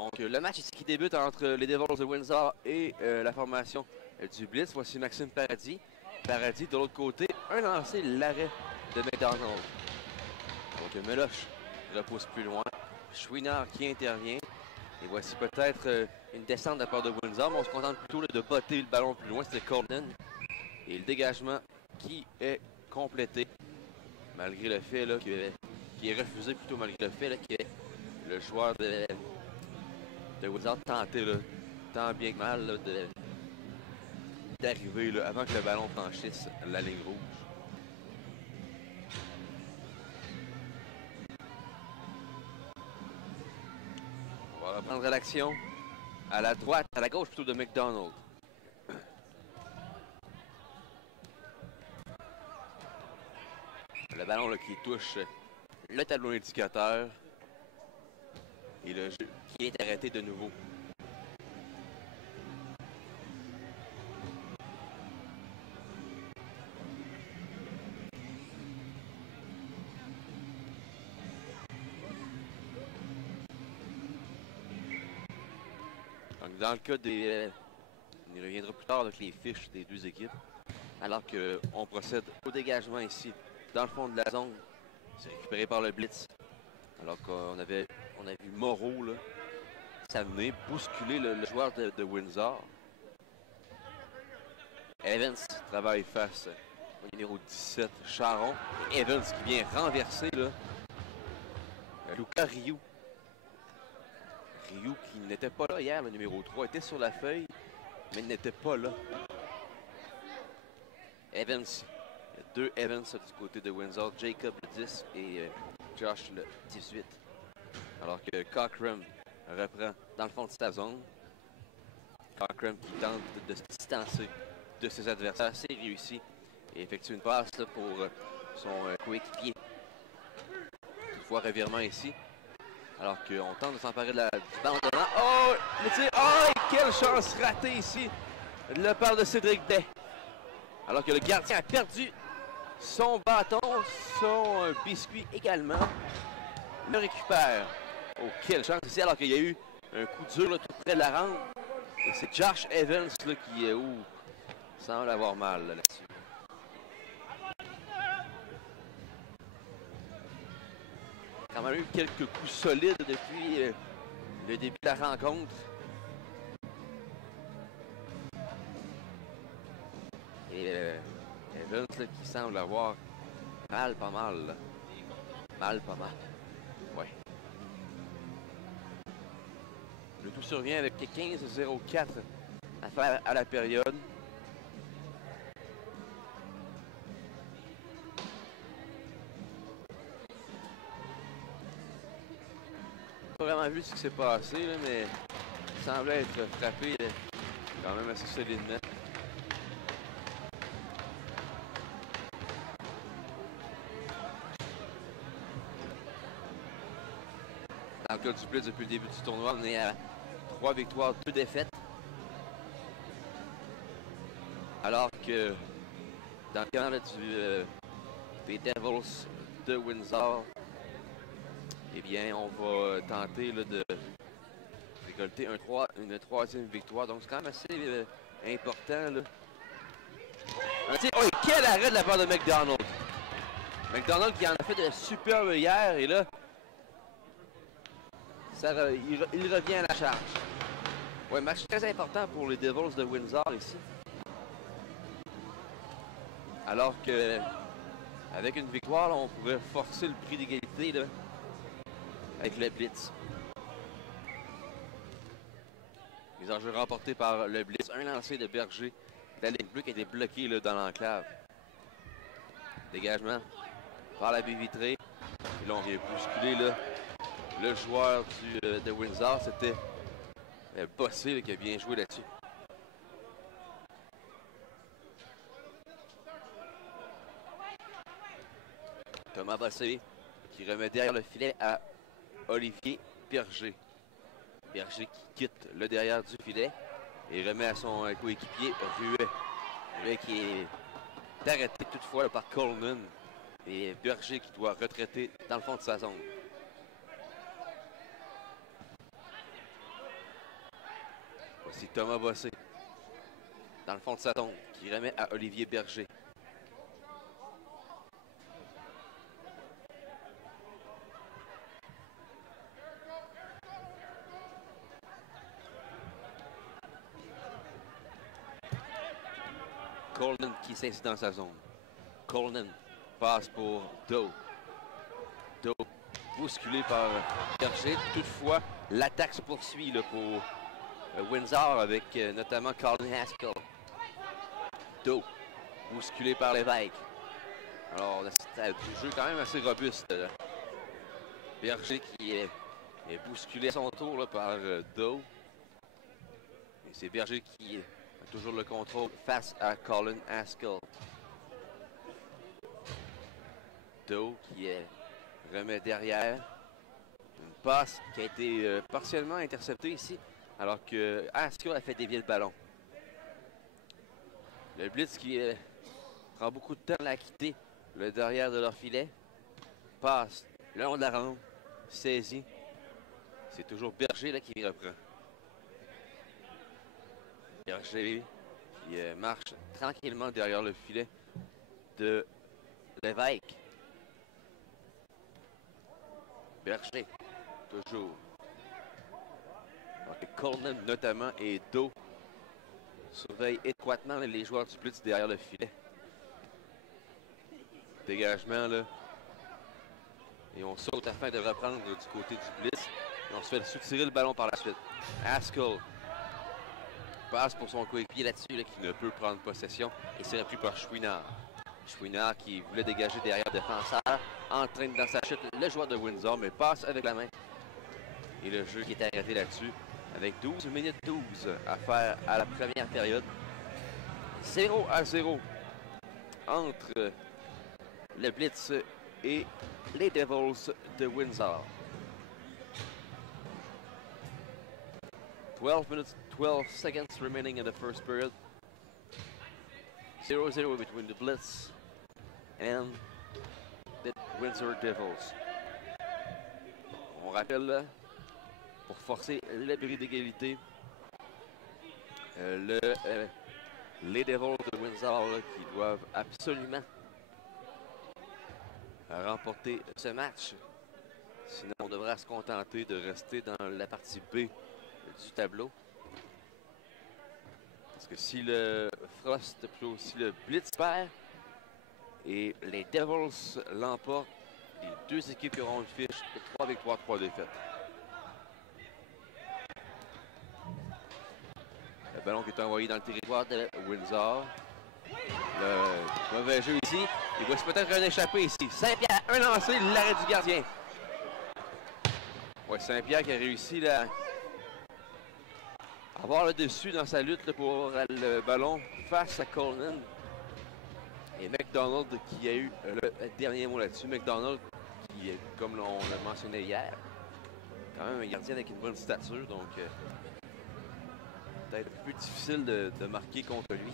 Donc, le match ici qui débute entre les Devils de Windsor et la formation du Blitz. Voici Maxime Paradis. Paradis, de l'autre côté, un lancé, l'arrêt de McDonald. Donc, Meloche repousse plus loin. Chouinard qui intervient. Et voici peut-être une descente de la part de Windsor, mais on se contente plutôt là, de botter le ballon plus loin. C'était Coleman. Et le dégagement qui est complété, malgré le fait là, qui est refusé plutôt malgré le fait là, que le joueur de Windsor tentait là, tant bien que mal là, d'arriver là, avant que le ballon franchisse la ligne rouge. On va reprendre l'action à la droite, à la gauche plutôt de McDonald. Le ballon là, qui touche le tableau indicateur et le jeu qui est arrêté de nouveau. Donc dans le cas des... on y reviendra plus tard avec les fiches des deux équipes. Alors qu'on procède au dégagement ici, dans le fond de la zone. C'est récupéré par le Blitz. Alors qu'on a vu Moreau là, s'amener, bousculer le joueur de Windsor. Evans travaille face au numéro 17, Charon. Evans qui vient renverser là, Luca Rioux. Rioux qui n'était pas là hier, le numéro 3, était sur la feuille, mais n'était pas là. Evans, il y a deux Evans du côté de Windsor, Jacob le 10 et Josh le 18. Alors que Cockrum reprend dans le fond de sa zone. Cockrum qui tente de se distancer de ses adversaires, c'est réussi et effectue une passe là, pour son coéquipier. Toutefois, revirement ici. Alors qu'on tente de s'emparer du ballon devant. Oh! Le tir! Oh! Quelle chance ratée ici de la part de Cédric Day. Alors que le gardien a perdu son bâton, son biscuit également. Le récupère. Oh, quelle chance ici, alors qu'il y a eu un coup dur là, tout près de la rampe. Et c'est Josh Evans là, qui semble avoir mal là-dessus. Il y a quand même eu quelques coups solides depuis le début de la rencontre. Et Evans là, qui semble avoir mal, pas mal. Là. Mal, pas mal. Ouais. Le tout survient avec 15-0-4 à faire à la période. Pas vraiment vu ce qui s'est passé, là, mais il semblait être frappé là, quand même assez solidement. Dans le cas du Blitz, depuis le début du tournoi, on est à 3 victoires, 2 défaites. Alors que dans le camp là, des Devils de Windsor, eh bien, on va tenter là, de récolter une troisième victoire. Donc, c'est quand même assez important. Là. Oh, et quel arrêt de la part de McDonald! McDonald qui en a fait de superbe hier. Et là, il revient à la charge. Ouais, match très important pour les Devils de Windsor ici. Alors que, avec une victoire, là, on pourrait forcer le prix d'égalité là, avec le Blitz. Les enjeux remportés par le Blitz. Un lancé de Berger. La ligne bleue qui a été bloquée là, dans l'enclave. Dégagement par la baie vitrée. Et là, on vient bousculer là, le joueur de Windsor. C'était Bossé là, qui a bien joué là-dessus. Thomas Bossé qui remet derrière le filet à Olivier Berger. Berger qui quitte le derrière du filet et remet à son coéquipier Ruet. Ruet qui est arrêté toutefois là, par Coleman. Et Berger qui doit retraiter dans le fond de sa zone. C'est Thomas Bossé. Dans le fond de sa tombe, qui remet à Olivier Berger. Coleman qui s'inscrit dans sa zone. Coleman passe pour Doe. Doe bousculé par Berger. Toutefois, l'attaque se poursuit là, pour Windsor avec notamment Colin Haskell. Doe bousculé par Lévesque. Alors, c'est un jeu quand même assez robuste. Là. Berger qui est bousculé à son tour là, par Doe. Et c'est Berger qui a toujours le contrôle face à Colin Haskell. Doe qui remet derrière. Une passe qui a été partiellement interceptée ici, alors que Haskell a fait dévier le ballon. Le blitz qui prend beaucoup de temps à la quitter le derrière de leur filet. Passe le long de la ronde, saisi. C'est toujours Berger là, qui reprend. Berger qui marche tranquillement derrière le filet de Lévesque. Berger, toujours. Donc, Coleman notamment et Doe surveillent étroitement les joueurs du blitz derrière le filet. Dégagement là. Et on saute afin de reprendre du côté du blitz. Et on se fait soutirer le ballon par la suite. Haskell passe pour son coéquipier là-dessus là, qui ne peut prendre possession. Et c'est repris par Chouinard. Chouinard qui voulait dégager derrière le défenseur. Entraîne dans sa chute le joueur de Windsor, mais passe avec la main. Et le jeu qui est arrêté là-dessus. Avec 12 minutes 12 à faire à la première période. 0-0 entre le Blitz et les Devils de Windsor. 12 minutes, 12 seconds remaining in the first period. 0-0 between the Blitz and the Windsor Devils. On rappelle, pour forcer le bris d'égalité, les Devils de Windsor là, qui doivent absolument remporter ce match. Sinon, on devra se contenter de rester dans la partie B du tableau. Parce que si le Frost, plutôt si le Blitz perd et les Devils l'emportent, les deux équipes qui auront une fiche de 3 victoires, 3 défaites. Le ballon qui est envoyé dans le territoire de Windsor. Le mauvais jeu ici. Il va peut-être un échappé ici. Saint-Pierre, un lancé, l'arrêt du gardien. Ouais, Saint-Pierre qui a réussi là, à avoir le dessus dans sa lutte là, pour le ballon face à Coleman. Et McDonald qui a eu le dernier mot là-dessus. McDonald qui, comme on l'a mentionné hier, quand même un gardien avec une bonne stature, donc peut-être un peu difficile de marquer contre lui.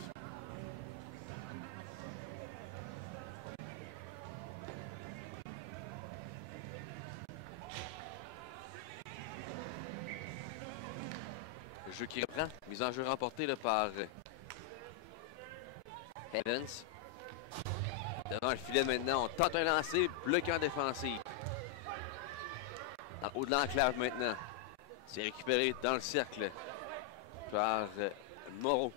Le jeu qui reprend, mise en jeu remportée là, par Evans. Devant le filet maintenant, on tente un lancer, bloqué en défensive. En haut de l'enclave maintenant. C'est récupéré dans le cercle par Moreau.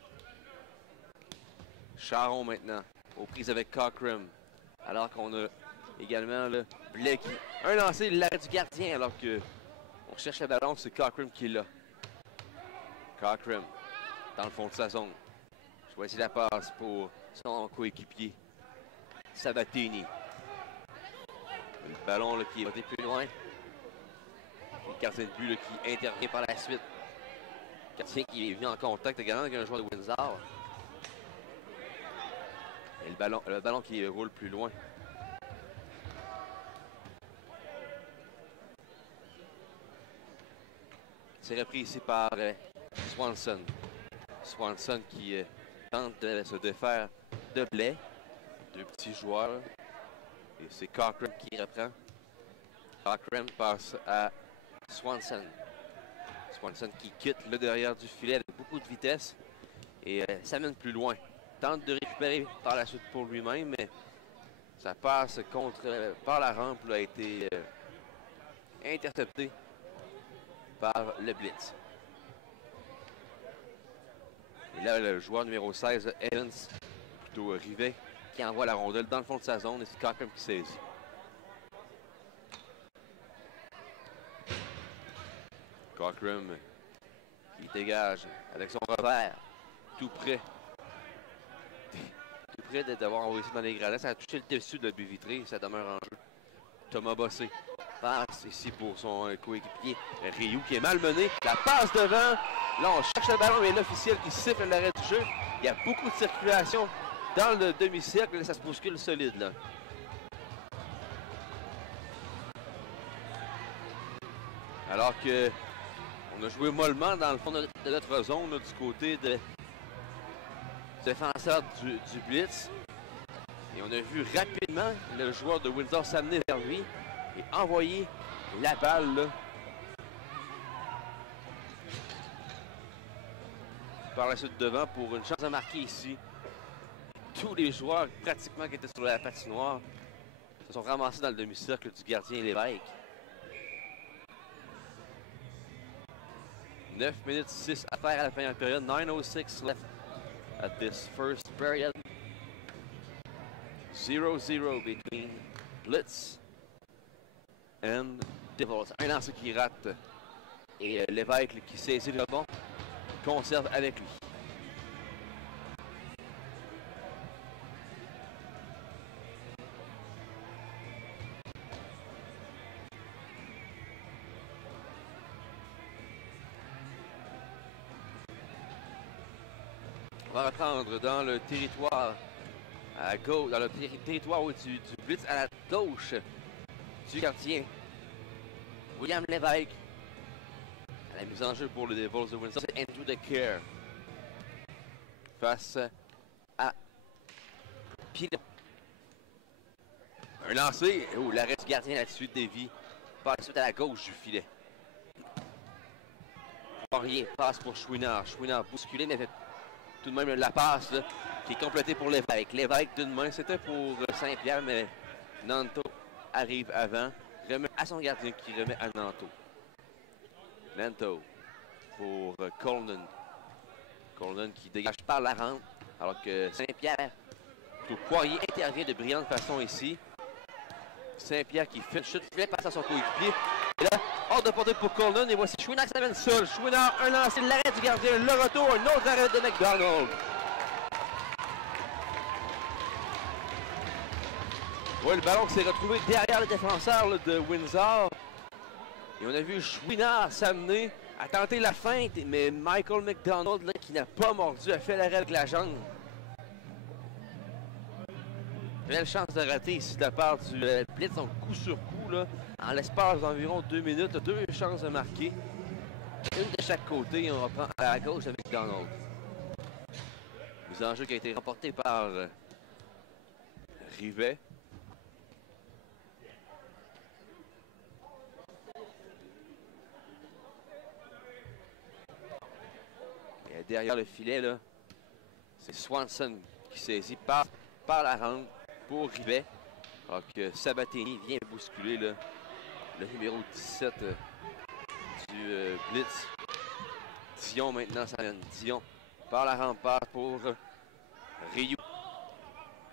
Charon maintenant, aux prises avec Cockrum. Alors qu'on a également le Blakey. Un lancé, l'arrêt du gardien, alors que on cherche le ballon, c'est Cockrum qui est là. Cockrum, dans le fond de sa zone. Choisit la passe pour son coéquipier, Sabatini. Le ballon là, qui est voté plus loin. Le gardien de but là, qui intervient par la suite. Le gardien qui est venu en contact également avec un joueur de Windsor. Et le ballon qui roule plus loin. C'est repris ici par Swanson. Swanson qui tente de se défaire de Blais. Deux petits joueurs. Et c'est Cockrum qui reprend. Cockrum passe à Swanson. Swanson qui quitte le derrière du filet avec beaucoup beaucoup de vitesse et s'amène plus loin. Tente de récupérer par la suite pour lui-même, mais sa passe par la rampe là, a été interceptée par le blitz. Et là, le joueur numéro 16, Evans, plutôt Rivet, qui envoie la rondelle dans le fond de sa zone et c'est Cochran qui saisit. Cochran qui dégage avec son revers, tout près d'avoir envoyé ça dans les gradins. Ça a touché le dessus de la baie vitrée, ça demeure en jeu. Thomas Bossé passe ici pour son coéquipier Ryu qui est malmené. La passe devant. Là, on cherche le ballon et l'officiel qui siffle l'arrêt du jeu. Il y a beaucoup de circulation dans le demi-cercle. Ça se bouscule solide, là. Alors que on a joué mollement dans le fond de notre zone, là, du côté de défenseur du blitz. Et on a vu rapidement le joueur de Windsor s'amener vers lui et envoyer la balle, là, par la suite devant pour une chance de marquer ici. Tous les joueurs pratiquement qui étaient sur la patinoire se sont ramassés dans le demi-cercle du gardien Lévesque. 9 minutes 6 à faire à la première période. 9:06 left at this first period. 0-0 between Blitz and Devils. Un lancer qui rate et Lévesque qui saisit le rebond, conserve avec lui. On va reprendre dans le territoire à gauche, dans le territoire du blitz à la gauche du gardien William Lévesque. À la mise en jeu pour le Devils de Windsor, c'est Into the Care face à Pilon. Un lancé, oh, l'arrêt du gardien là-dessus dévie par la suite à la gauche du filet. Poirier passe pour Chouinard. Chouinard bousculé, mais fait tout de même la passe là, qui est complétée pour Lévesque. Lévesque d'une main, c'était pour Saint-Pierre, mais Nanto arrive avant. Remet à son gardien qui remet à Nanto. Nanto pour Coleman. Coleman qui dégage par la rampe, alors que Saint-Pierre, plutôt Poirier, intervient de brillante façon ici. Saint-Pierre qui fait une chute, passe à son coéquipier. Et là, hors de portée pour Coleman, et voici Chouinard qui s'amène seul. Chouinard, un lancer, l'arrêt du gardien, le retour, un autre arrêt de McDonald. Ouais, le ballon qui s'est retrouvé derrière le défenseur là, de Windsor. Et on a vu Chouinard s'amener à tenter la feinte, mais Michael McDonald, là, qui n'a pas mordu, a fait l'arrêt avec la jambe. Belle chance de rater ici de la part du blitz, donc coup sur coup, là, en l'espace d'environ 2 minutes, 2 chances de marquer. Une de chaque côté, et on reprend à la gauche avec McDonald. Mise en jeu qui a été remporté par Rivet. Et derrière le filet, là, c'est Swanson qui saisit par la rampe pour Rivet. Alors que Sabatini vient bousculer là, le numéro 17 du blitz. Dion maintenant, ça vient. Dion par la rampe pour Ryu.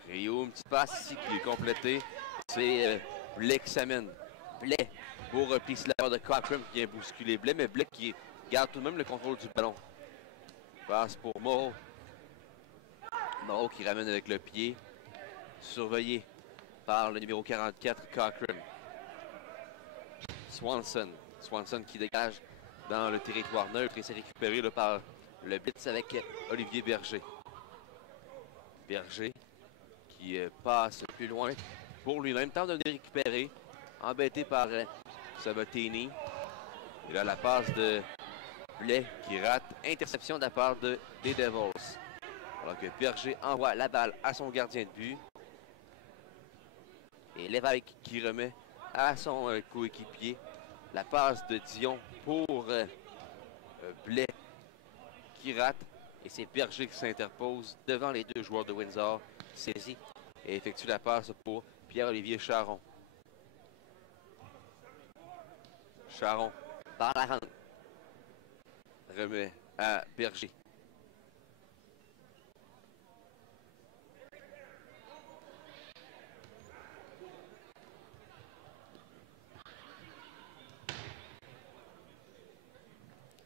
Ryu, une petite passe ici qui est complétée. C'est Blais qui s'amène. Blais pour Pisler de Cochran qui vient bousculer Blais, mais Blais qui garde tout de même le contrôle du ballon. Passe pour Moreau. Moreau qui ramène avec le pied. Surveillé par le numéro 44, Cochran. Swanson. Swanson qui dégage dans le territoire neutre et c'est récupéré là, par le blitz avec Olivier Berger. Berger qui passe plus loin pour lui-même, tente de le récupérer, embêté par Sabatini. Et là, la passe de Blais qui rate. Interception de la part des Devils. Alors que Berger envoie la balle à son gardien de but. Et Lévesque qui remet à son coéquipier. La passe de Dion pour Blais qui rate. Et c'est Berger qui s'interpose devant les deux joueurs de Windsor. Saisit et effectue la passe pour Pierre-Olivier Charon. Charon par la rente. Remet à Berger.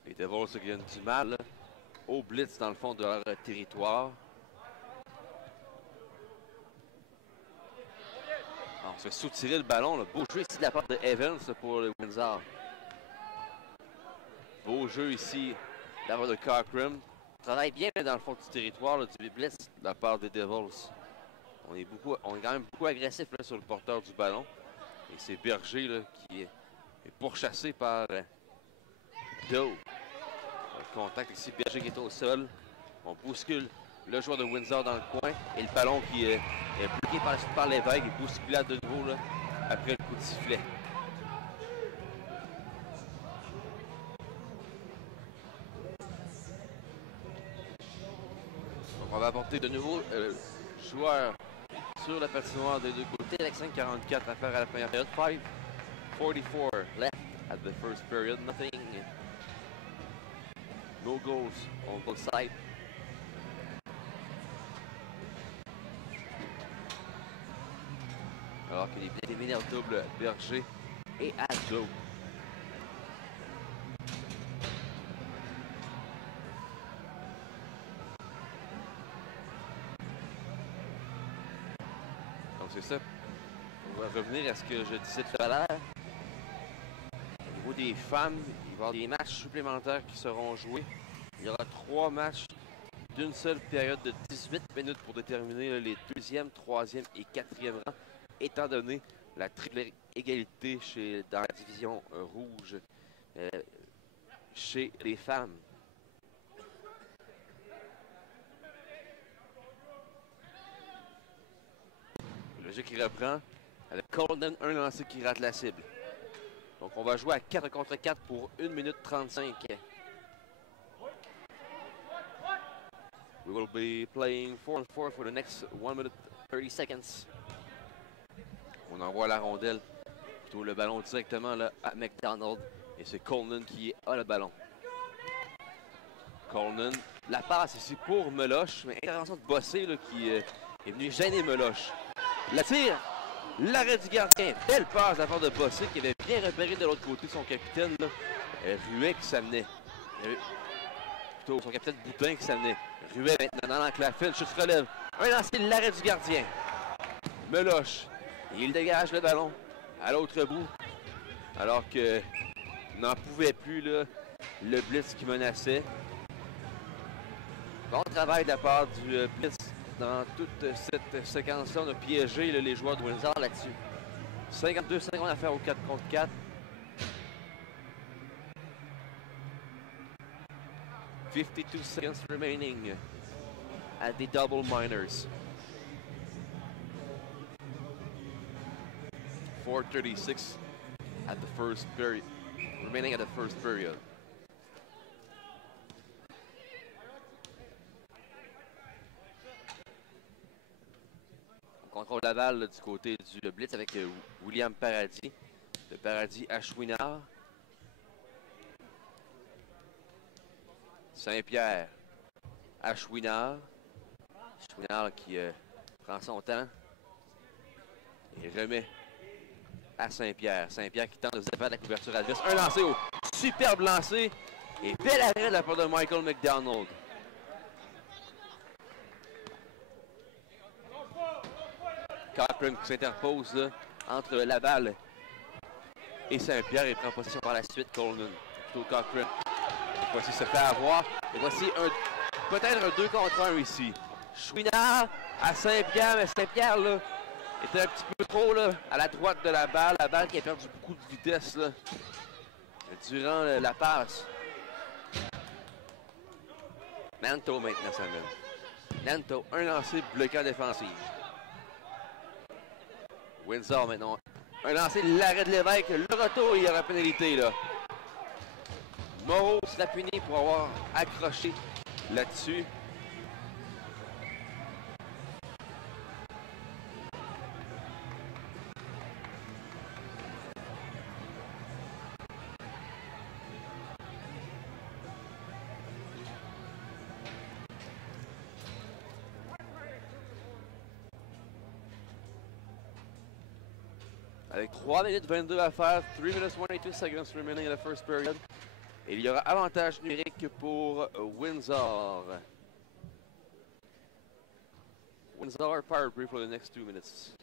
Les Devils se gagnent du mal au blitz dans le fond de leur territoire. On se fait soutirer le ballon. Là. Beau jeu ici de la part de Evans pour le Windsor. Beau jeu ici de la part de Cockrum. Travaille bien dans le fond du territoire là, du blitz de la part des Devils. On est quand même beaucoup agressif là, sur le porteur du ballon. Et c'est Berger là, qui est pourchassé par Doe. Contact ici, Berger qui est au sol. On bouscule le joueur de Windsor dans le coin. Et le ballon qui est bloqué par l'évêque et bousculé de nouveau là, après le coup de sifflet. Donc on va apporter de nouveaux joueurs sur la patinoire des deux côtés. Avec 5:44 à faire à la première période. 5:44 left at the first period. Nothing. No goals on both sides. Alors qu'il est bien éliminé en double Berger et Adlo. Donc c'est ça. On va revenir à ce que je disais tout à l'heure. Au niveau des femmes, il va y avoir des matchs supplémentaires qui seront joués. Il y aura 3 matchs d'une seule période de 18 minutes pour déterminer les 2e, 3e et 4e rangs, étant donné la triple égalité dans la division rouge chez les femmes. Le jeu qui reprend avec Colden, un lancé qui rate la cible. Donc on va jouer à 4 contre 4 pour 1 minute 35. We will be playing 4 on 4 for the next 1 minute 30 seconds. On envoie la rondelle, plutôt le ballon directement là, à McDonald. Et c'est Coleman qui a le ballon. Coleman, la passe ici pour Meloche, mais intervention de Bossé là, qui est venu gêner Meloche. La tire, l'arrêt du gardien. Belle passe de la part de Bossé qui avait bien repéré de l'autre côté son capitaine, là, Ruet qui s'amenait. Plutôt son capitaine Boutin qui s'amenait. Ruet maintenant dans l'enclave, chute relève. Un lancé, l'arrêt du gardien. Meloche, il dégage le ballon à l'autre bout. Alors que n'en pouvait plus là, le blitz qui menaçait. Bon travail de la part du blitz dans toute cette séquence-là. On a piégé là, les joueurs de Windsor là-dessus. 52 secondes à faire au 4 contre 4. « 52 seconds remaining at the double minors. 4:36 at the first period. Remaining at the first period. On contrôle la balle là, du côté du blitz avec William Paradis. De Paradis à Chouinard. Saint-Pierre à Chouinard. Chouinard qui prend son temps et remet à Saint-Pierre. Saint-Pierre qui tente de se faire de la couverture adverse. Un lancé au superbe lancé et bel arrêt de la part de Michael McDonald. Cochran qui s'interpose là, entre Laval et Saint-Pierre et prend possession par la suite. Coleman, plutôt Cochran. Voici se fait avoir. Et voici peut-être un 2 contre 1 ici. Chouinard à Saint-Pierre, mais Saint-Pierre là était un petit peu trop là, à la droite de la balle qui a perdu beaucoup de vitesse là, durant la passe. Nanto maintenant s'amène. Nanto, un lancé bloqué en défensive. Windsor maintenant. Un lancé, l'arrêt de l'évêque. Le retour, il y aura pénalité là. Moreau se l'a puni pour avoir accroché là-dessus. Avec 3 minutes 22 à faire, 3 minutes 22 seconds remaining in the first period. Et il y aura avantage numérique pour Windsor. Windsor power play for the next 2 minutes.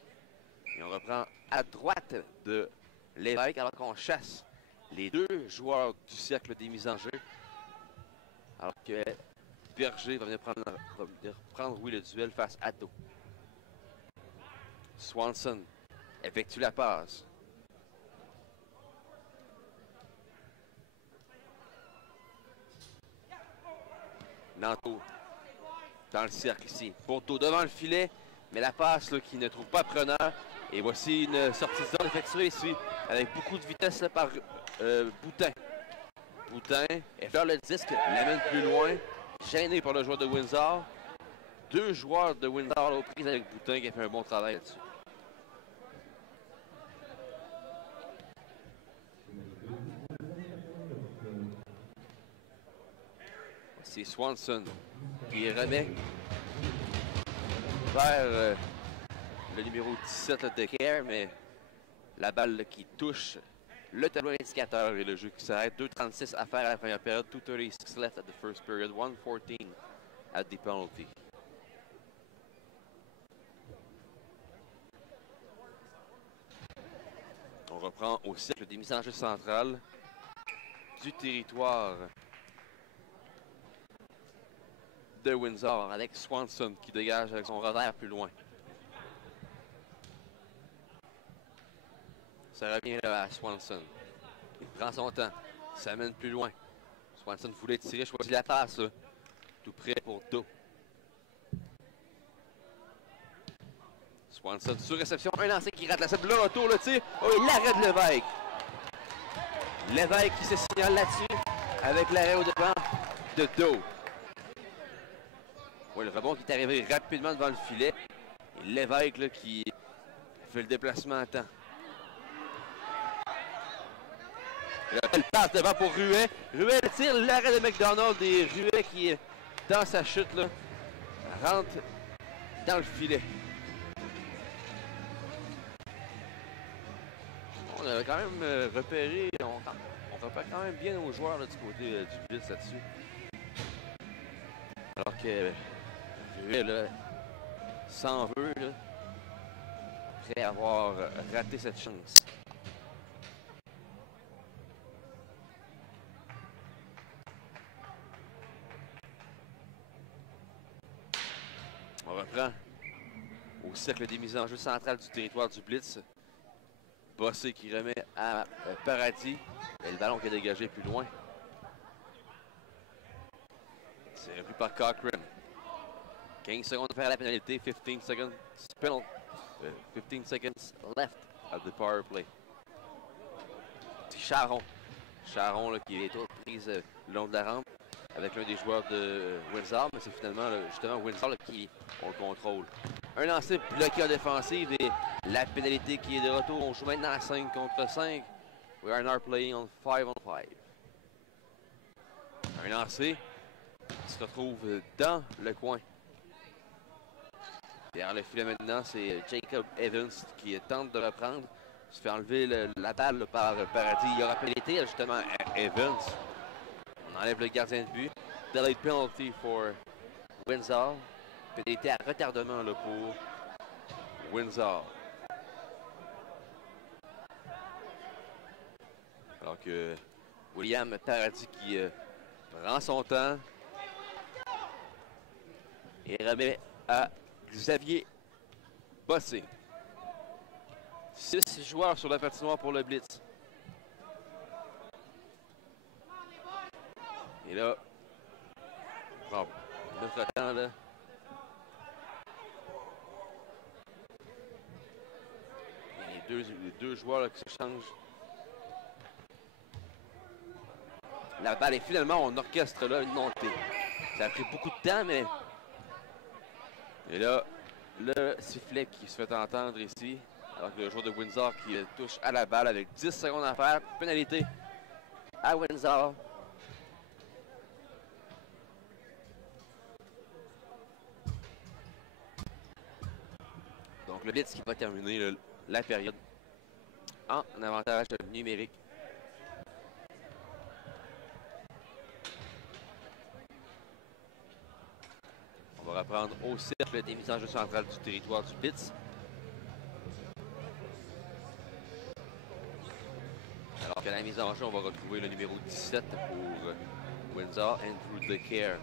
Et on reprend à droite de Lévesque alors qu'on chasse les deux joueurs du cercle des mises en jeu. Alors que Berger va venir prendre oui, le duel face à Atto. Swanson effectue la passe. Nanto dans le cercle ici. Porto devant le filet, mais la passe là, qui ne trouve pas preneur. Et voici une sortie de zone effectuée ici avec beaucoup de vitesse là, par Boutin. Boutin effleure le disque, l'amène plus loin. Gêné par le joueur de Windsor. Deux joueurs de Windsor aux prises avec Boutin qui a fait un bon travail là-dessus. C'est Swanson qui remet vers le numéro 17 de Care, mais la balle qui touche le tableau indicateur et le jeu qui s'arrête. 2:36 à faire à la première période. 2:36 left at the first period. 1:14 at the penalty. On reprend au cercle des mises en jeu centrales du territoire de Windsor avec Swanson qui dégage avec son revers plus loin. Ça revient là à Swanson. Il prend son temps. Ça mène plus loin. Swanson voulait tirer, choisit la passe. Là. Tout près pour Do. Swanson sur réception. Un lancé qui rate la cible. Le retour, le tir. Oh, et l'arrêt de Lévesque. Lévesque qui se signale là-dessus avec l'arrêt au devant de Do. Oui, le rebond qui est arrivé rapidement devant le filet. Et Lévesque là, qui fait le déplacement à temps. Il passe devant pour Ruet. Ruet tire l'arrêt de McDonald et Ruet qui, dans sa chute, là, rentre dans le filet. On a quand même repéré, on repère quand même bien nos joueurs là, du côté du blitz là-dessus. Alors que Ruet là, s'en veut, là, après avoir raté cette chance. On reprend au cercle des mises en jeu centrales du territoire du blitz. Bossé qui remet à Paradis. Et le ballon qui est dégagé plus loin. C'est repris par Cochran. 15 secondes pour faire la pénalité. 15 seconds penalty. 15 seconds left of the power play. C'est Charon. Charon là, qui est prise le long de la rampe avec l'un des joueurs de Windsor, mais c'est finalement justement Windsor là, qui on le contrôle. Un lancer bloqué en défensive et la pénalité qui est de retour. On joue maintenant à 5 contre 5. We are now playing on 5 on 5. Un lancer qui se retrouve dans le coin. Derrière le filet maintenant, c'est Jacob Evans qui tente de reprendre. Il se fait enlever la balle par Paradis. Il y aura pénalité justement à Evans. On enlève le gardien de but. Delayed penalty for Windsor. Pénalité à retardement là, pour Windsor. Alors que William Paradis qui prend son temps et remet à Xavier Bossé. 6 joueurs sur la patinoire pour le blitz. Et là, on prend notre temps là. Les deux joueurs là, qui se changent. La balle est finalement, on orchestre là une montée. Ça a pris beaucoup de temps, mais... Et là, le sifflet qui se fait entendre ici, alors que le joueur de Windsor qui touche à la balle avec 10 secondes à faire. Pénalité à Windsor. Donc le blitz qui va terminer la période en avantage numérique. On va reprendre au cercle des mises en jeu centrales du territoire du blitz. Alors que la mise en jeu, on va retrouver le numéro 17 pour Windsor, Andrew DeCare,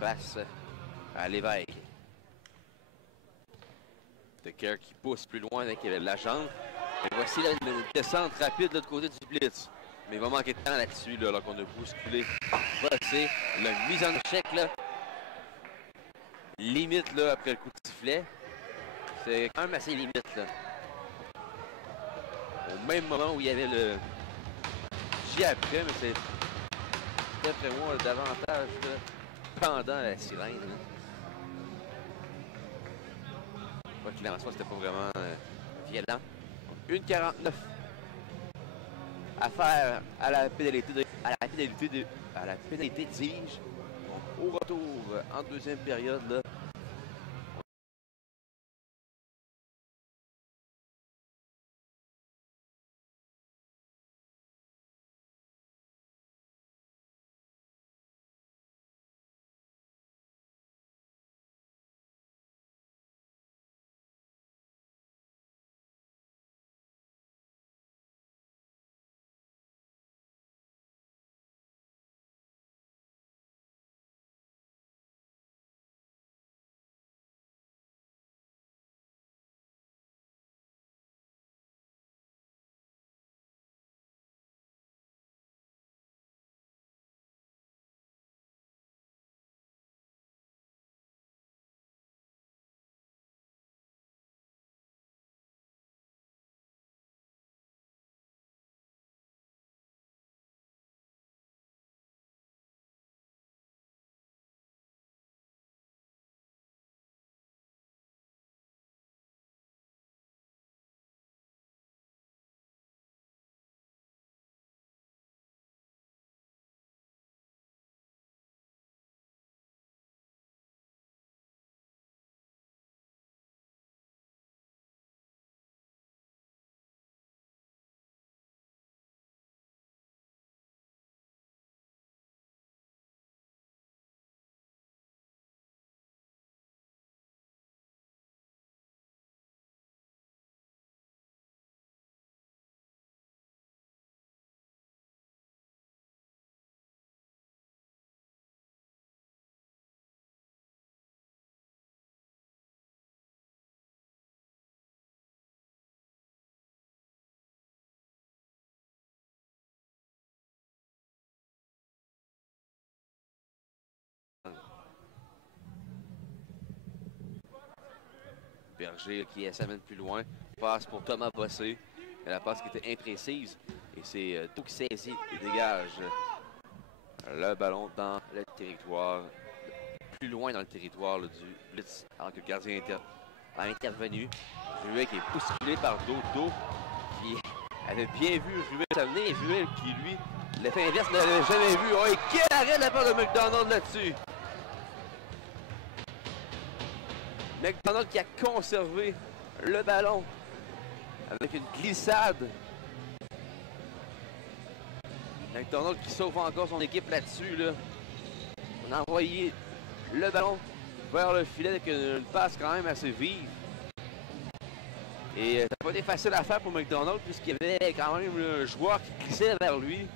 face à l'évêque. DeCare qui pousse plus loin avec la jambe. Et voici une descente rapide de l'autre côté du blitz. Mais il va manquer de temps là-dessus, là, alors qu'on a bousculé. C'est la mise en échec, là. Limite, là, après le coup de sifflet. C'est quand même assez limite, là. Au même moment où il y avait le J après, mais c'est d'après moi davantage là, pendant la sirène. Là. Quoi qu'il en soit, c'était pas vraiment violent. 1,49 à faire à la pénalité à la pénalité de tige. Au retour en deuxième période là. Berger qui s'amène plus loin. Passe pour Thomas Bossé. La passe qui était imprécise. Et c'est tout qui saisit et dégage le ballon dans le territoire. Plus loin dans le territoire là, du blitz. Alors que le gardien a intervenu. Ruel qui est bousculé par Dodo. Qui avait bien vu Ruel s'amener. Et Ruel qui, lui, l'effet inverse, ne l'avait jamais vu. Oh, et quel arrêt de la part de McDonald là-dessus! McDonald qui a conservé le ballon avec une glissade. McDonald qui sauve encore son équipe là-dessus. Là. On a envoyé le ballon vers le filet avec une passe quand même assez vive. Et ça n'a pas été facile à faire pour McDonald puisqu'il y avait quand même un joueur qui glissait vers lui.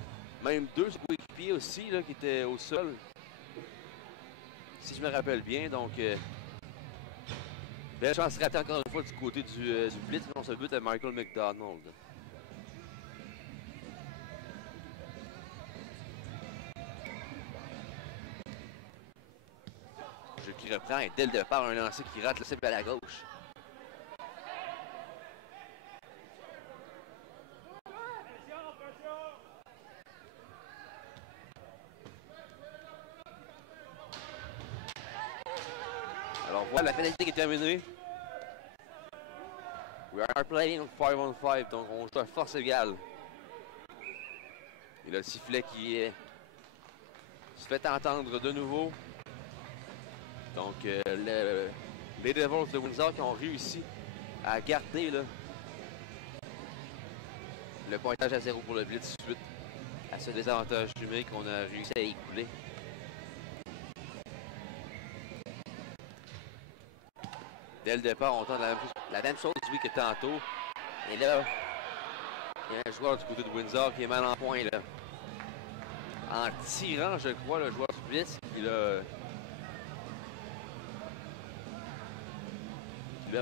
Même deux coéquipiers aussi là, qui étaient au sol. Si je me rappelle bien. Donc... belle chance ratée encore une fois du côté du blitz, mais on se but à Michael McDonald. Jeu qui reprend et dès le départ, un lancer qui rate le cible à la gauche. Voilà, la pénalité qui est terminée. We are playing 5-on-5, donc on joue à force égale. Et le sifflet qui se fait entendre de nouveau. Donc les Devils de Windsor qui ont réussi à garder là, le pointage à 0 pour le Blitz suite à ce désavantage numérique qu'on a réussi à écouler. Dès le départ, on entend la même chose oui, que tantôt. Et là, il y a un joueur du côté de Windsor qui est mal en point. Là. En tirant, je crois, le joueur du Blitz, il a je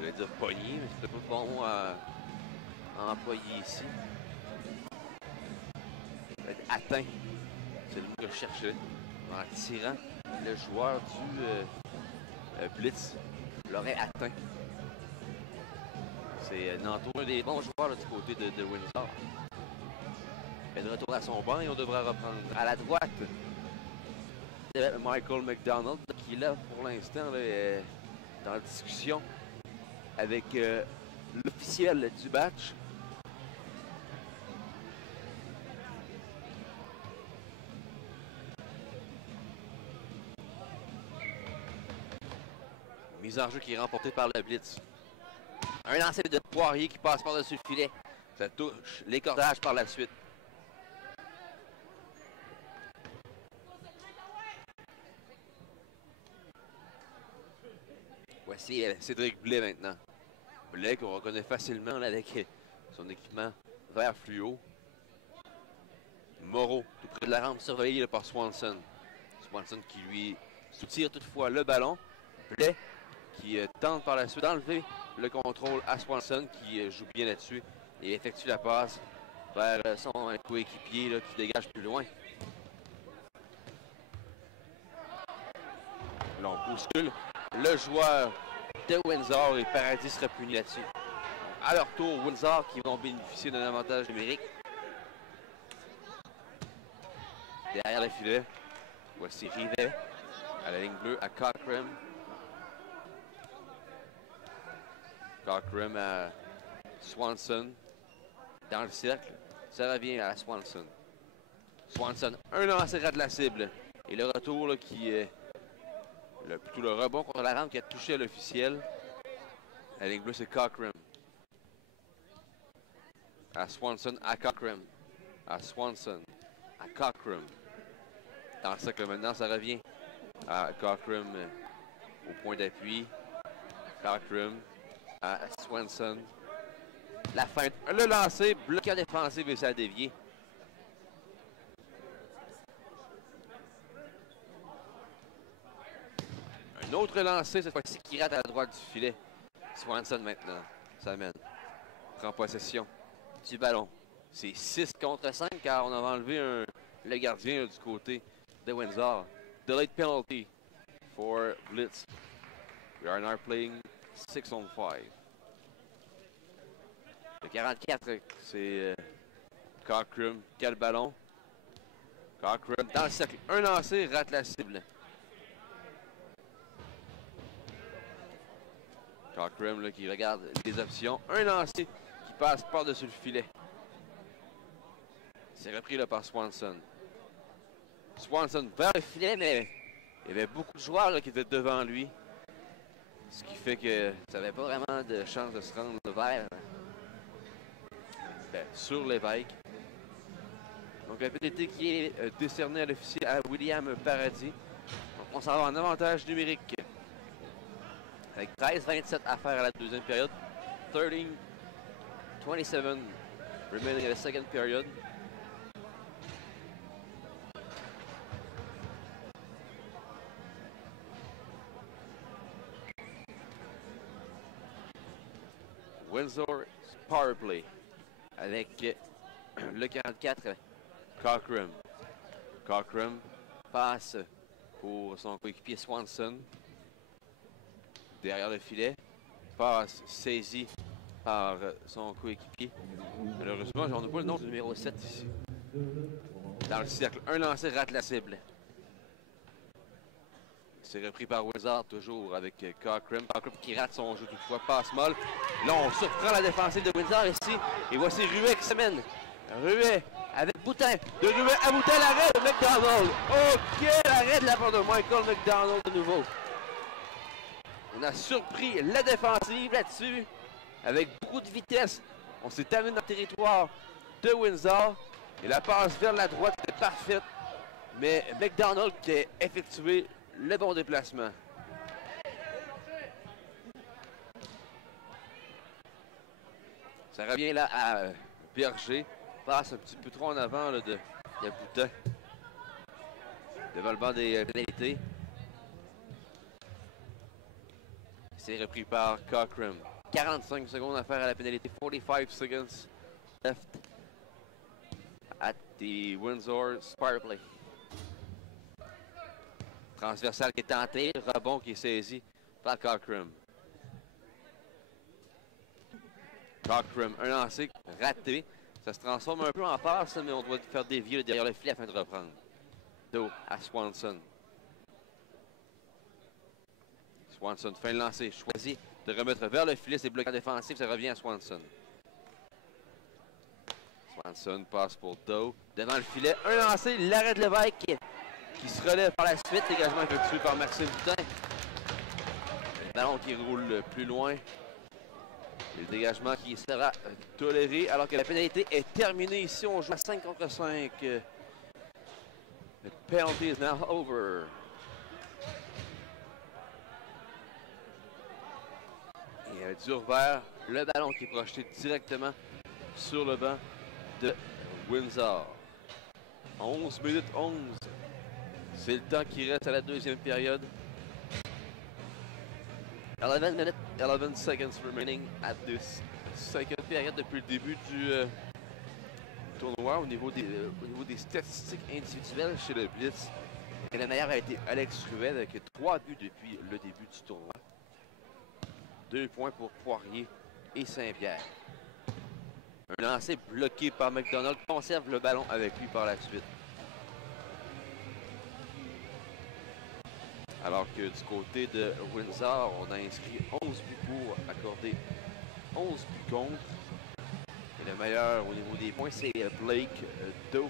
vais dire pogné, mais c'est pas le bon mot à employer ici. Il va être atteint. C'est le mot que je cherchais. En tirant, le joueur du Blitz l'aurait atteint. C'est Nanto, un des bons joueurs là, du côté de Windsor. Il est de retour à son banc et on devra reprendre. À la droite, Michael McDonald, qui est là pour l'instant dans la discussion avec l'officiel du match. Mise en jeu qui est remportée par le Blitz. Un lancer de Poirier qui passe par-dessus le filet. Ça touche les cordages par la suite. Voici Cédric Blais maintenant. Blais qu'on reconnaît facilement là, avec son équipement vert fluo. Moreau, tout près de la rampe, surveillé là, par Swanson. Swanson qui lui soutire toutefois le ballon. Blais qui tente par la suite d'enlever le contrôle à Swanson qui joue bien là-dessus et effectue la passe vers son coéquipier qui dégage plus loin. Là, on bouscule le joueur de Windsor et Paradis sera puni là-dessus. À leur tour, Windsor qui vont bénéficier d'un avantage numérique. Derrière le filet, voici Rivet à la ligne bleue à Cockrum. Cockrum à Swanson dans le cercle. Ça revient à Swanson. Swanson, un lancé ras de la cible. Et le retour là, qui est plutôt le rebond contre la rampe qui a touché l'officiel. La ligne bleue, c'est Cockrum. À Swanson, à Cockrum. À Swanson, à Cockrum. Dans le cercle maintenant, ça revient à Cockrum au point d'appui. Cockrum à Swanson. La fin, le lancer, bloqué défensif et ça a dévié. Un autre lancé, cette fois-ci, qui rate à la droite du filet. Swanson maintenant, ça mène. Prend possession du ballon. C'est 6 contre 5 car on avait enlevé le gardien là, du côté de Windsor. Delayed penalty for Blitz. We are now playing 6-on-5. Le 44, c'est Cockrum qui a le ballon. Cockrum dans le cercle. Un lancé, rate la cible. Cockrum là, qui regarde les options. Un lancé qui passe par-dessus le filet. C'est repris là, par Swanson. Swanson vers le filet, mais il y avait beaucoup de joueurs là, qui étaient devant lui. Ce qui fait que ça n'avait pas vraiment de chance de se rendre vers sur l'évêque. Donc la pénalité qui est décernée à l'officier à William Paradis. Donc, on s'en va en avantage numérique. Avec 13-27 à faire à la deuxième période. 13-27 remaining at the second period. Windsor power play avec le 44 Cockrum. Cockrum passe pour son coéquipier Swanson. Derrière le filet, passe saisie par son coéquipier. Malheureusement, on n'a pas le nom du numéro 7 ici. Dans le cercle, un lancé rate la cible. C'est repris par Wizard, toujours avec Cockrum. Cockrum qui rate son jeu toutefois, passe molle. Là, on surprend la défensive de Windsor ici. Et voici Ruet qui se mène. Ruet avec Boutin. De Ruet à Boutin, l'arrêt de McDonald. Oh, quel arrêt de la part de Michael McDonald de nouveau. On a surpris la défensive là-dessus. Avec beaucoup de vitesse. On s'est amené dans le territoire de Windsor. Et la passe vers la droite était parfaite. Mais McDonald qui a effectué le bon déplacement. Ça revient là à Berger. Passe un petit peu trop en avant là, de Boutin. Devant le banc des pénalités. C'est repris par Cockrum. 45 secondes à faire à la pénalité. 45 seconds left at the Windsor Spire Play. Transversal qui est tenté, rebond qui est saisi par Cockrum. Cockrum, un lancé raté. Ça se transforme un peu en passe, mais on doit faire dévier derrière le filet afin de reprendre. Dos à Swanson. Swanson, fin de lancer, choisit de remettre vers le filet ses blocs défensifs, ça revient à Swanson. Swanson passe pour Doe, devant le filet, un lancé, l'arrêt de Lévesque qui se relève par la suite, dégagement effectué par Maxime Boutin. Le ballon qui roule plus loin. Le dégagement qui sera toléré alors que la pénalité est terminée ici. On joue à 5 contre 5. The penalty is now over. Et Durvert, le ballon qui est projeté directement sur le banc de Windsor. 11 minutes 11. C'est le temps qui reste à la deuxième période. 11 minutes, 11 seconds remaining at this second period depuis le début du tournoi au niveau des statistiques individuelles chez le Blitz. Et le meilleur a été Alex Ruel avec 3 buts depuis le début du tournoi. 2 points pour Poirier et Saint-Pierre. Un lancer bloqué par McDonald, conserve le ballon avec lui par la suite. Alors que du côté de Windsor, on a inscrit 11 buts pour, accordé 11 buts contre. Et le meilleur au niveau des points, c'est Blake Doe.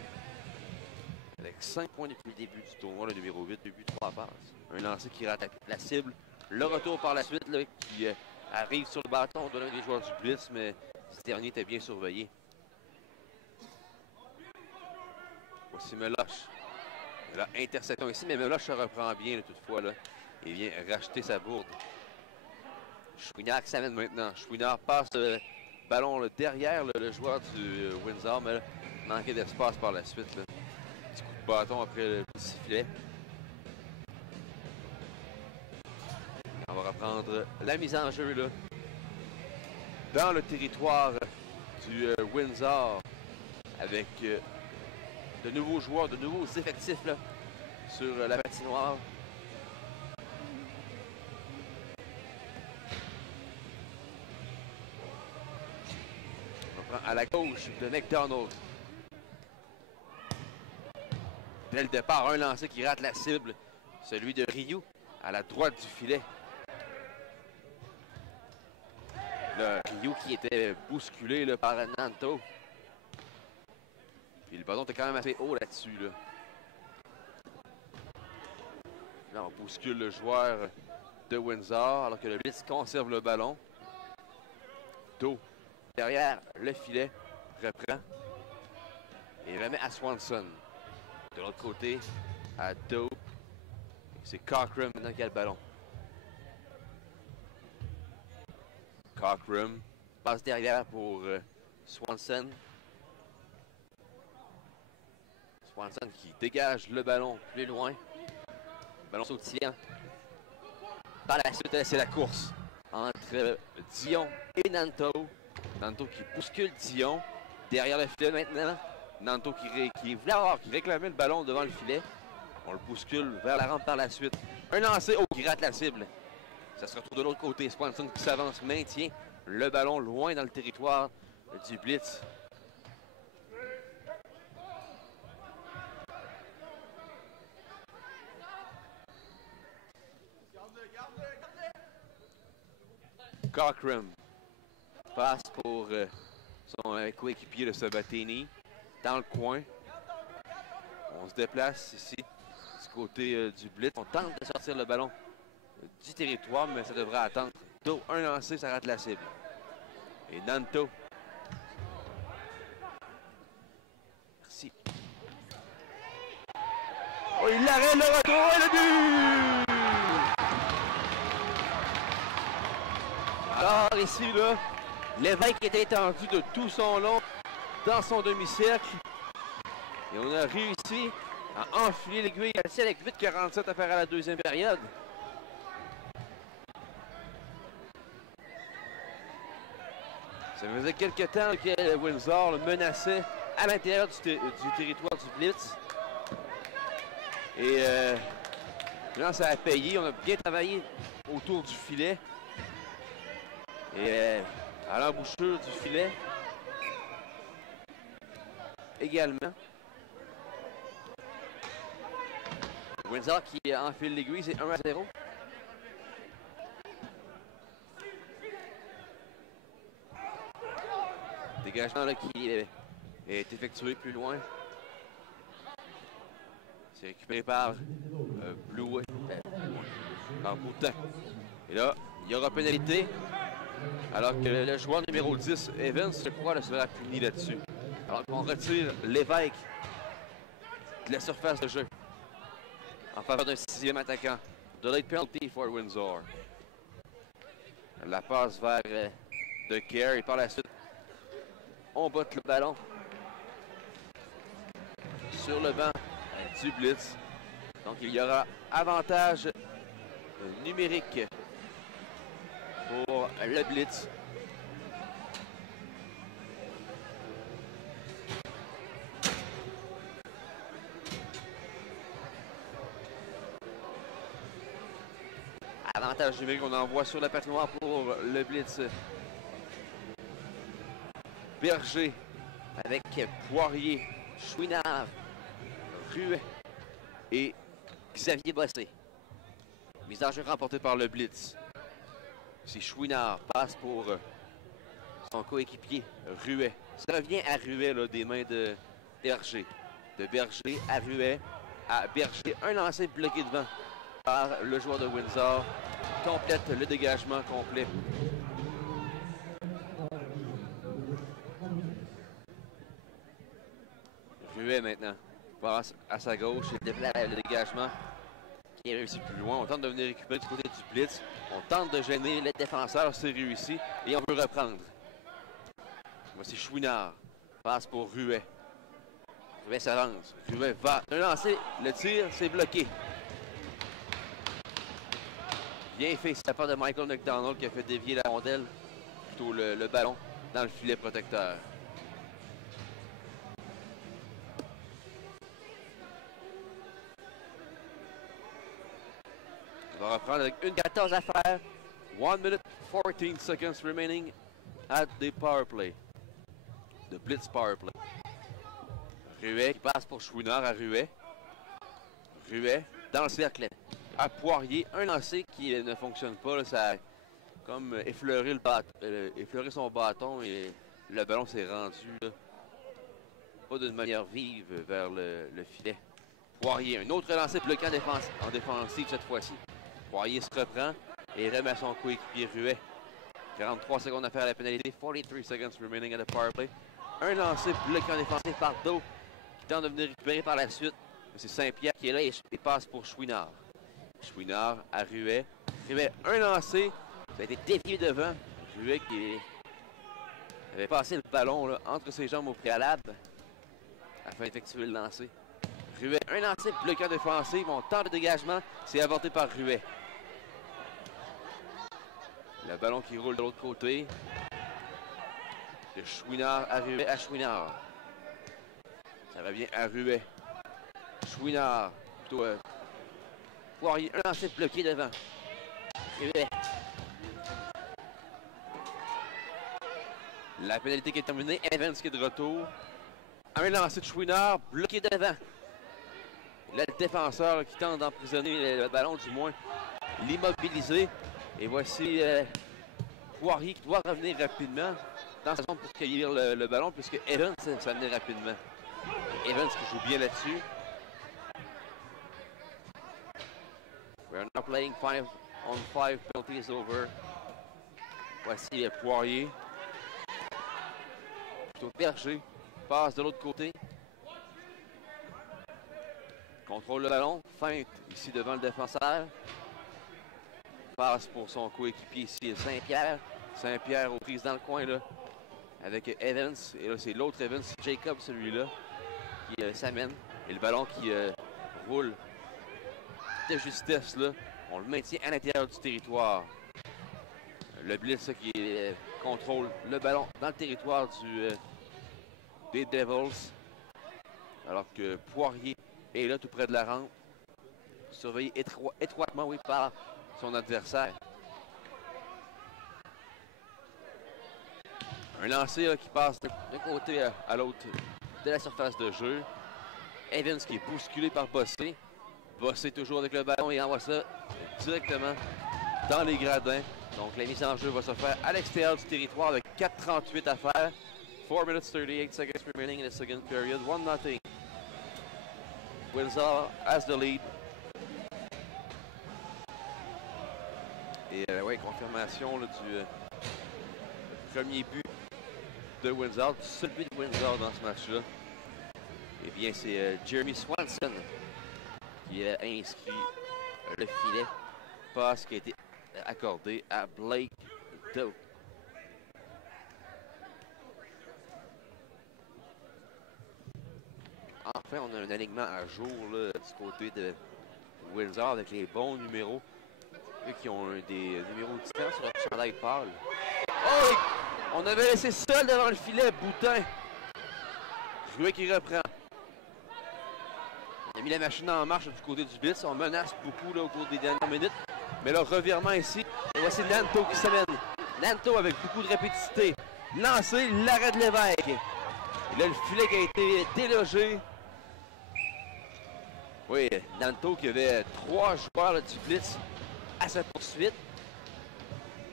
Avec 5 points depuis le début du tournoi, le numéro 8, 2 buts, 3 passes. Un lancer qui rate la cible. Le retour par la suite là, qui arrive sur le bâton de l'un des joueurs du Blitz, mais ce dernier était bien surveillé. Voici Meloche. Là, interception ici, mais Meloche se reprend bien là, toutefois. Là, il vient racheter sa bourde. Chouinard qui s'amène maintenant. Chouinard passe le ballon là, derrière là, le joueur du Windsor, mais là, manquait d'espace par la suite. Là. Petit coup de bâton après le sifflet. On va reprendre la mise en jeu là, dans le territoire du Windsor avec de nouveaux joueurs, de nouveaux effectifs là, sur la patinoire. On prend à la gauche de McDonald. Dès le départ, un lancé qui rate la cible, celui de Ryu à la droite du filet. Le Ryu qui était bousculé là, par Nanto. Puis le ballon était quand même assez haut là-dessus. Là, on bouscule le joueur de Windsor alors que le Blitz conserve le ballon. Doe derrière le filet, reprend et remet à Swanson. De l'autre côté, à Doe. C'est Cockrum maintenant qui a le ballon. Cockrum passe derrière pour Swanson. Swanson qui dégage le ballon plus loin. Ballon sautillant. Par la suite, c'est la course entre Dion et Nanto. Nanto qui bouscule Dion. Derrière le filet maintenant. Nanto qui réclamait le ballon devant le filet. On le bouscule vers la rampe par la suite. Un lancer qui rate la cible. Ça se retrouve de l'autre côté. Swanson qui s'avance, maintient le ballon loin dans le territoire du Blitz. Cockrum passe pour son coéquipier de Sabatini dans le coin. On se déplace ici du côté du blitz. On tente de sortir le ballon du territoire, mais ça devrait attendre. Do, un lancé, ça rate la cible. Et Nanto. Merci. Oh, il l'arrête, le retour et le but! Alors ici, là, l'évêque est étendu de tout son long dans son demi-cercle. Et on a réussi à enfiler l'aiguille avec 8,47 à faire à la deuxième période. Ça faisait quelques temps que Windsor le menaçait à l'intérieur du territoire du blitz. Et là, ça a payé. On a bien travaillé autour du filet. Et à l'embouchure du filet également. Windsor qui enfile l'aiguille, c'est 1-0. Dégagement là, qui est effectué plus loin. C'est récupéré par Blue Way. Par Boutin. Et là, il y aura pénalité. Alors que le joueur numéro 10, Evans, je crois, sera puni là-dessus. Alors qu'on retire l'évêque de la surface de jeu en faveur d'un sixième attaquant. Delayed penalty for Windsor. La passe vers De Kerr et par la suite, on botte le ballon sur le banc du blitz. Donc il y aura avantage numérique pour le blitz. Avantage numérique qu'on envoie sur la patinoire pour le blitz. Berger avec Poirier, Chouinard, Ruet et Xavier Bossé. Mise en jeu remportée par le blitz. C'est Chouinard, passe pour son coéquipier Ruet. Ça revient à Ruet là, des mains de Berger. De Berger à Ruet. À Berger, un lancer bloqué devant par le joueur de Windsor. Complète le dégagement complet. Ruet maintenant passe à sa gauche et le dégagement qui est réussi plus loin. On tente de venir récupérer du côté du blitz. On tente de gêner les défenseurs, c'est réussi et on peut reprendre. Voici Chouinard, passe pour Ruet. Ruet s'avance, Ruet va un lancer, le tir, c'est bloqué. Bien fait, c'est la part de Michael McDonald qui a fait dévier la rondelle, plutôt le ballon, dans le filet protecteur. On va reprendre avec 1:14 à faire. 1 minute 14 seconds remaining at the power play. The blitz power play. Ruet qui passe pour Chouinard à Ruet. Ruet dans le cercle. À Poirier, un lancer qui ne fonctionne pas. Là, ça a comme effleuré, effleuré son bâton et le ballon s'est rendu là, pas d'une manière vive vers le filet. Poirier, un autre lancer bloqué en défensive cette fois-ci. Poirier se reprend et remet à son coéquipier Ruet. 43 secondes à faire la pénalité. 43 seconds remaining at the power play. Un lancer bloqué en défensif par Do qui tente de venir récupérer par la suite. C'est Saint-Pierre qui est là et passe pour Chouinard. Chouinard à Ruet. Ruet, un lancé. Ça a été dévié devant. Ruet qui avait passé le ballon là, entre ses jambes au préalable afin d'effectuer le lancer. Ruet, un lancer bloqué en défensif. On tente le dégagement. C'est avorté par Ruet. Le ballon qui roule de l'autre côté. De Chouinard à Ruet à Chouinard. Ça revient à Ruet. Chouinard. Plutôt Poirier, un lancer bloqué devant. Ruet. La pénalité qui est terminée. Evans qui est de retour. Un lancer de Chouinard bloqué devant. Là, le défenseur là, qui tente d'emprisonner le ballon, du moins l'immobiliser. Et voici Poirier qui doit revenir rapidement dans sa zone pour cueillir le ballon, puisque Evans s'en venait rapidement. Evans qui joue bien là-dessus. We're now playing 5-on-5, penalties over. Voici Poirier. Plutôt Berger. Passe de l'autre côté. Contrôle le ballon. Feinte ici devant le défenseur. Passe pour son coéquipier ici, Saint-Pierre. Saint-Pierre aux prises dans le coin là. Avec Evans. Et là, c'est l'autre Evans, Jacob, celui-là, qui s'amène. Et le ballon qui roule de justesse là. On le maintient à l'intérieur du territoire. Le blitz qui contrôle le ballon dans le territoire des Devils. Alors que Poirier est là tout près de la rampe. Surveillé étroitement, oui, par son adversaire. Un lancer là, qui passe d'un côté à l'autre de la surface de jeu. Evans qui est bousculé par Bossé. Bossé toujours avec le ballon et envoie ça directement dans les gradins. Donc la mise en jeu va se faire à l'extérieur du territoire avec 4:38 à faire. 4 minutes 38 seconds remaining in the second period. 1-0. Windsor has the lead. Et ouais, confirmation là, du premier but de Windsor, du seul but de Windsor dans ce match-là. Eh bien, c'est Jeremy Swanson qui a inscrit le filet. Passe qui a été accordé à Blake Doe. Enfin, on a un alignement à jour là, du côté de Windsor avec les bons numéros. Eux qui ont des numéros différents sur leur chandail pâle. Oh! On avait laissé seul devant le filet, Boutin. Jouet qui reprend. Il a mis la machine en marche du côté du blitz. On menace beaucoup là, au cours des dernières minutes. Mais là, revirement ici. Et voici Nanto qui s'amène. Nanto avec beaucoup de rapidité. Lancé, l'arrêt de l'évêque. Et là, le filet qui a été délogé. Oui, Nanto qui avait 3 joueurs là, du blitz à sa poursuite.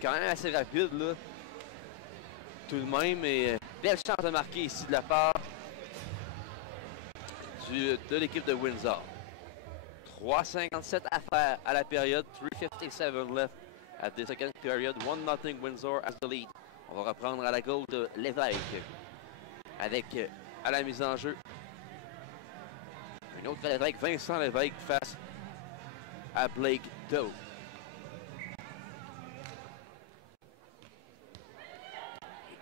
Quand même assez rapide, là. Tout de même, et belle chance de marquer ici de la part de l'équipe de Windsor. 3:57 à faire à la période. 3:57 left at the second period. 1-0 Windsor as the lead. On va reprendre à la gauche de l'évêque. Avec, à la mise en jeu, une autre Lévesque, Vincent Lévesque face à Blake Doe.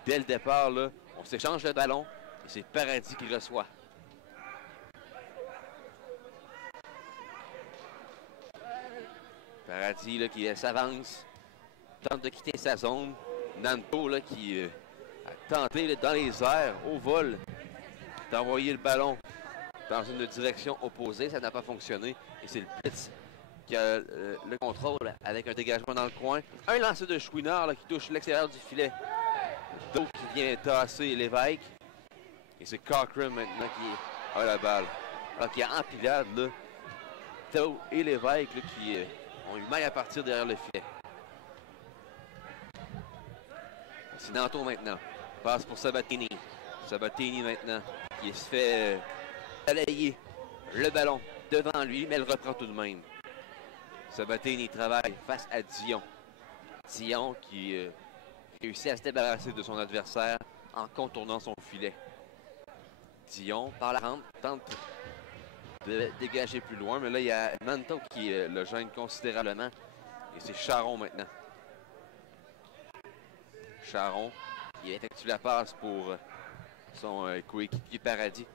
Dès le départ, là, on s'échange le ballon et c'est Paradis qui reçoit. Paradis là, qui s'avance, tente de quitter sa zone. Nanto là, qui a tenté là, dans les airs, au vol, d'envoyer le ballon dans une direction opposée. Ça n'a pas fonctionné et c'est le Blitz qui a le contrôle avec un dégagement dans le coin. Un lancer de Chouinard là, qui touche l'extérieur du filet. D'autres qui vient tasser Lévesque. Et c'est Cochran maintenant qui a la balle. Alors qu'il y a empilade là. Tao et Lévesque là, qui ont eu mal à partir derrière le filet. C'est Nanto maintenant. Passe pour Sabatini. Sabatini maintenant qui se fait balayer le ballon devant lui, mais elle reprend tout de même. Sabatini travaille face à Dion. Dion qui réussit à se débarrasser de son adversaire en contournant son filet. Dion, par la rampe, tente de dégager plus loin, mais là, il y a Nanto qui le gêne considérablement. Et c'est Charon maintenant. Charon qui effectue la passe pour son coéquipier Paradis.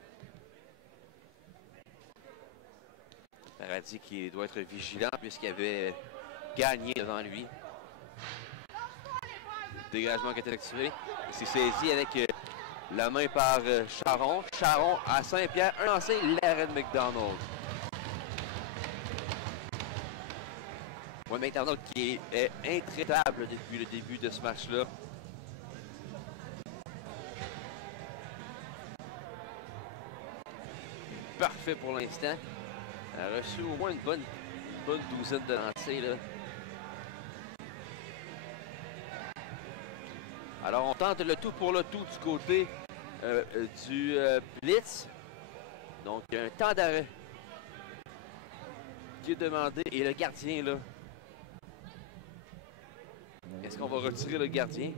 Paradis qui doit être vigilant puisqu'il avait gagné devant lui. Dégagement qui est effectué. C'est saisi avec la main par Charon. Charon à Saint-Pierre. Un lancé, l'arrêt de McDonald. Ouais, McDonald qui est intraitable depuis le début de ce match-là. Parfait pour l'instant. Elle a reçu au moins une bonne douzaine de lancers, là. Alors, on tente le tout pour le tout du côté du blitz. Donc, il y a un temps d'arrêt qui est demandé. Et le gardien, là, est-ce qu'on va retirer le gardien?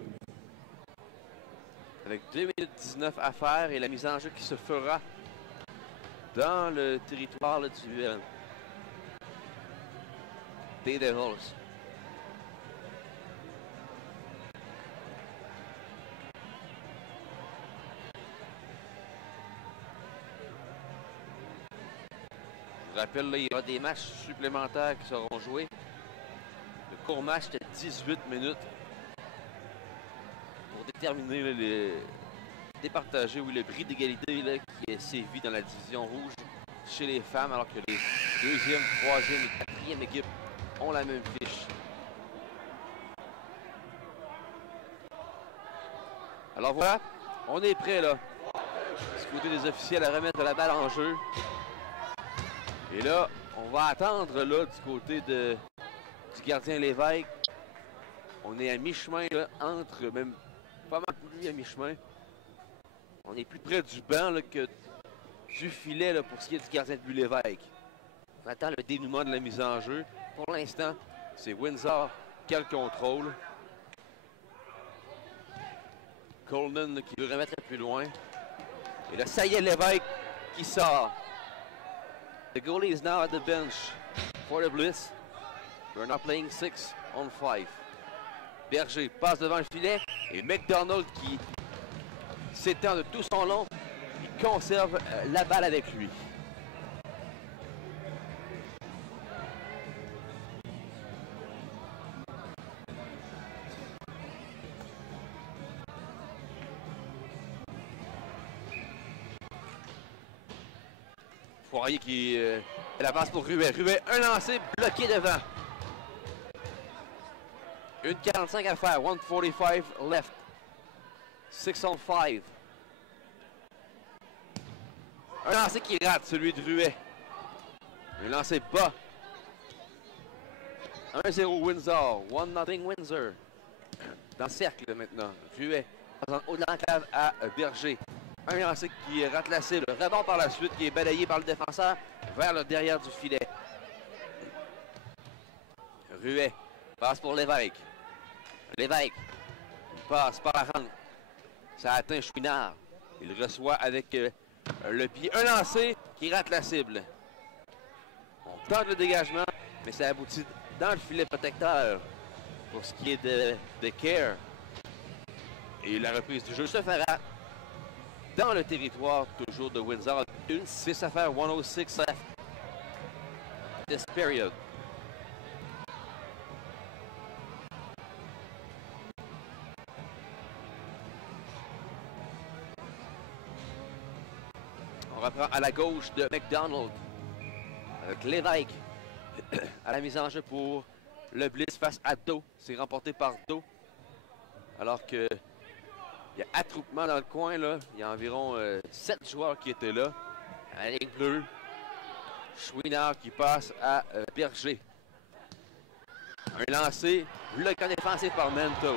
Avec 2 minutes 19 à faire et la mise en jeu qui se fera dans le territoire là, des Devils. Je rappelle, là, il y aura des matchs supplémentaires qui seront joués. Le court match de 18 minutes pour déterminer là, départager le prix d'égalité qui est sévi dans la division rouge chez les femmes, alors que les deuxième, troisième et quatrième équipes ont la même fiche. Alors voilà, on est prêt là, du côté des officiels, à remettre la balle en jeu. Et là, on va attendre là du côté du gardien Lévesque. On est à mi-chemin entre, même pas mal plus à mi-chemin. On est plus près du banc là, que du filet là, pour ce qui est du gardien de but Lévesque. On attend le dénouement de la mise en jeu. Pour l'instant, c'est Windsor qui a le contrôle. Coleman là, qui veut remettre plus loin. Et là, ça y est, Lévesque qui sort. The goalie is now at the bench for the Bliss. We're not playing 6 on 5. Berger passe devant le filet et McDonald qui s'étend de tout son long. Il conserve la balle avec lui. Poirier qui la passe pour Ruet. Ruet, un lancé bloqué devant. 1:45 à faire. 1:45 left. 6 on 5. Un lancé qui rate, celui de Ruet. Un lancé bas. 1-0 Windsor. 1-0 Windsor. Dans le cercle maintenant. Ruet en haut de l'enclave à Berger. Un lancé qui rate la cible. Rebond par la suite qui est balayé par le défenseur vers le derrière du filet. Ruet passe pour Lévesque. Lévesque passe par la rampe. Ça atteint Chouinard. Il reçoit avec le pied. Un lancé qui rate la cible. On tente le dégagement, mais ça aboutit dans le filet protecteur pour ce qui est de Care. Et la reprise du jeu se fera dans le territoire toujours de Windsor. 1-6 à faire, 1:06 left. This period. On reprend à la gauche de McDonald. Avec Lévesque à la mise en jeu pour le Blitz face à Do. C'est remporté par Do. Alors que il y a attroupement dans le coin, là. Il y a environ 7 joueurs qui étaient là. À la ligne bleue. Chouinard qui passe à Berger. Un lancé, le camp défensif par Nanto.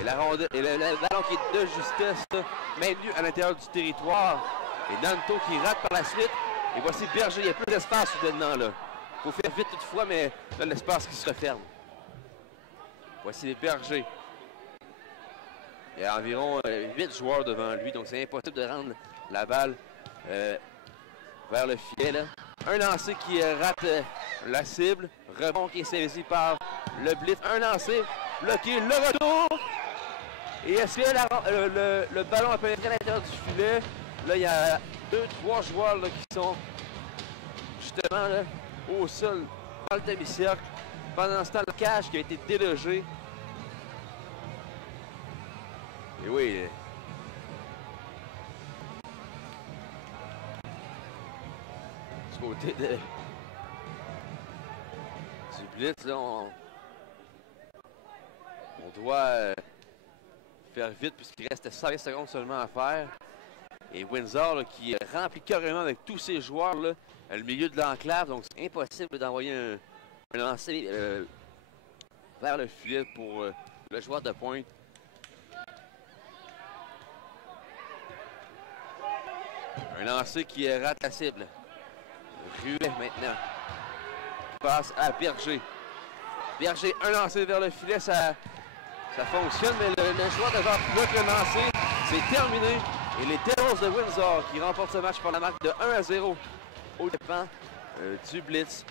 Et la rondelle, et le ballon qui est de justesse, là, maintenu à l'intérieur du territoire. Et Nanto qui rate par la suite. Et voici Berger, il y a plus d'espace soudainement là. Il faut faire vite toutefois, mais là l'espace qui se referme. Voici les Berger. Il y a environ 8 joueurs devant lui, donc c'est impossible de rendre la balle vers le filet. Là. Un lancé qui rate la cible. Rebond qui est saisi par le Blitz. Un lancé bloqué. Le retour. Et est-ce que le ballon a pénétré à l'intérieur du filet? Là, il y a 2-3 joueurs là, qui sont justement là, au sol dans le demi-cercle. Pendant ce temps, le cage qui a été délogé. Et oui. Du côté du Blitz, là, on doit faire vite puisqu'il reste 16 secondes seulement à faire. Et Windsor là, qui remplit carrément avec tous ses joueurs là, le milieu de l'enclave. Donc c'est impossible d'envoyer un lancer vers le filet pour le joueur de pointe. Un lancer qui rate la cible. Ruet maintenant. Passe à Berger. Berger, un lancer vers le filet, ça fonctionne, mais le joueur de Jacques bloque le lancer. C'est terminé. Et les Devils de Windsor qui remportent ce match par la marque de 1-0 au dépens du Blitz.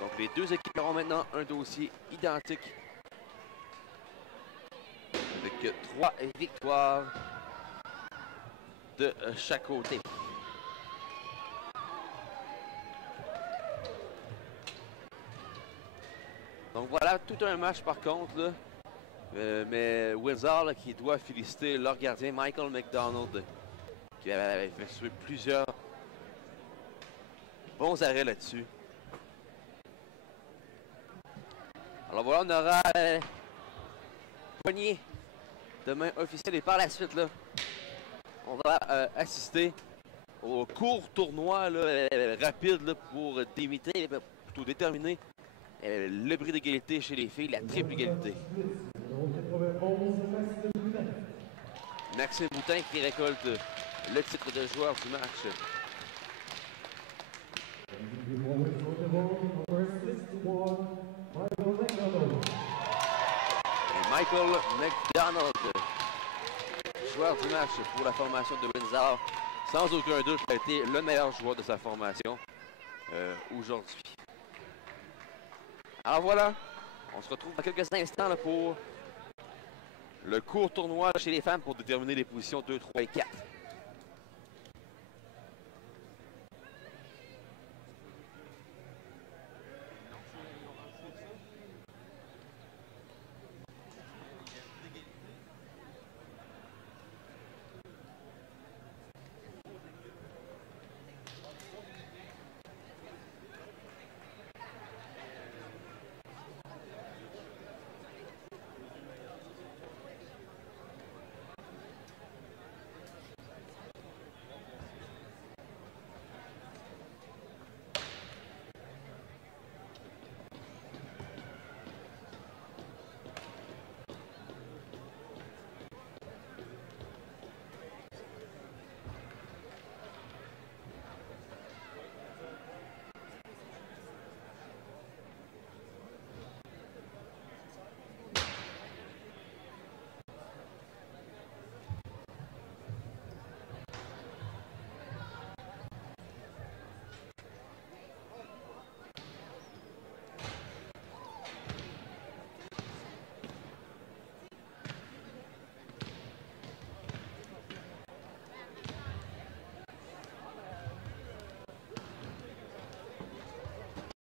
Donc les deux équipes auront maintenant un dossier identique avec 3 victoires de chaque côté. Donc voilà, tout un match par contre, là. Mais Windsor là, qui doit féliciter leur gardien Michael McDonald qui avait effectué plusieurs bons arrêts là-dessus. Alors voilà, on aura poignée de main officielle et par la suite, là, on va assister au court tournoi là, rapide là, pour plutôt déterminer le bris d'égalité chez les filles, la triple égalité. Maxime Boutin qui récolte le titre de joueur du match. Et Michael McDonald, joueur du match pour la formation de Windsor, sans aucun doute a été le meilleur joueur de sa formation aujourd'hui. Alors voilà, on se retrouve dans quelques instants là, pour le court tournoi chez les femmes pour déterminer les positions 2, 3 et 4.